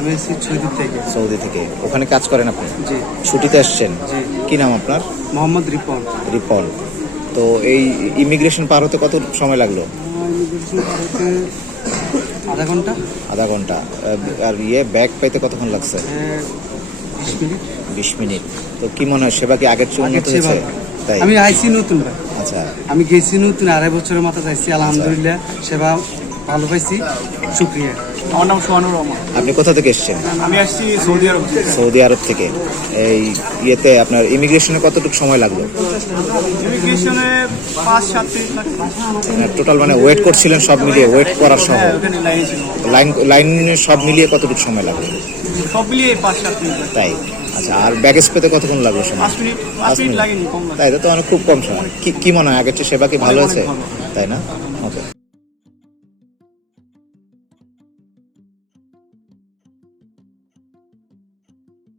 আমি এসেছি সৌদি থেকে। ওখানে কাজ করেন আপনি? জি। ছুটিতে আসছেন? জি। কি নাম আপনার? মোহাম্মদ রিপন। রিপন। তো এই ইমিগ্রেশন পার হতে কত সময় লাগলো? ইমিগ্রেশন পার হতে আধা ঘন্টা। আধা ঘন্টা। আর ব্যাগ পাইতে কতক্ষণ লাগছে? 20 মিনিট। 20 মিনিট। তো কি মনে হয় সেবা কি আগের চেয়ে আগের উন্নত চেয়ে হয়েছে? ভালো। তাই? আমি আইসি নতুন ভাই। আচ্ছা। আমি গেছি নতুন 2.5 বছরের মাথা যাইছি, আলহামদুলিল্লাহ সেবা ভালো পাইছি, শুক্রিয়া। আমার নাম সোহানুর রহমান। আপনি কোথা থেকে এসেছেন? আমি আসছি সৌদি আরব থেকে। সৌদি আরব থেকে। এই ইয়েতে আপনার ইমিগ্রেশনে কতটুকু সময় লাগলো? ইমিগ্রেশনে 5-7 মিনিট লাগে। টোটাল মানে ওয়েট করছিলেন সব মিলিয়ে, ওয়েট করার সহ হ্যাঁ, ওখানে লাইনে ছিল। লাইন সব মিলিয়ে কতটুকু সময় লাগলো? সব মিলিয়ে 5-7 মিনিট লাগে। তাই? আচ্ছা, আর ব্যাগেজ পেতে কতক্ষণ লাগলো সময়? 5 মিনিট, 5 মিনিট লাগেনি, কম লাগে। তাই তো, অনেক খুব কম সময়। কি মনে হয় আগের চেয়ে সেবা কি ভালো অনেক হয়েছে? ভালো। তাই না? ওকে।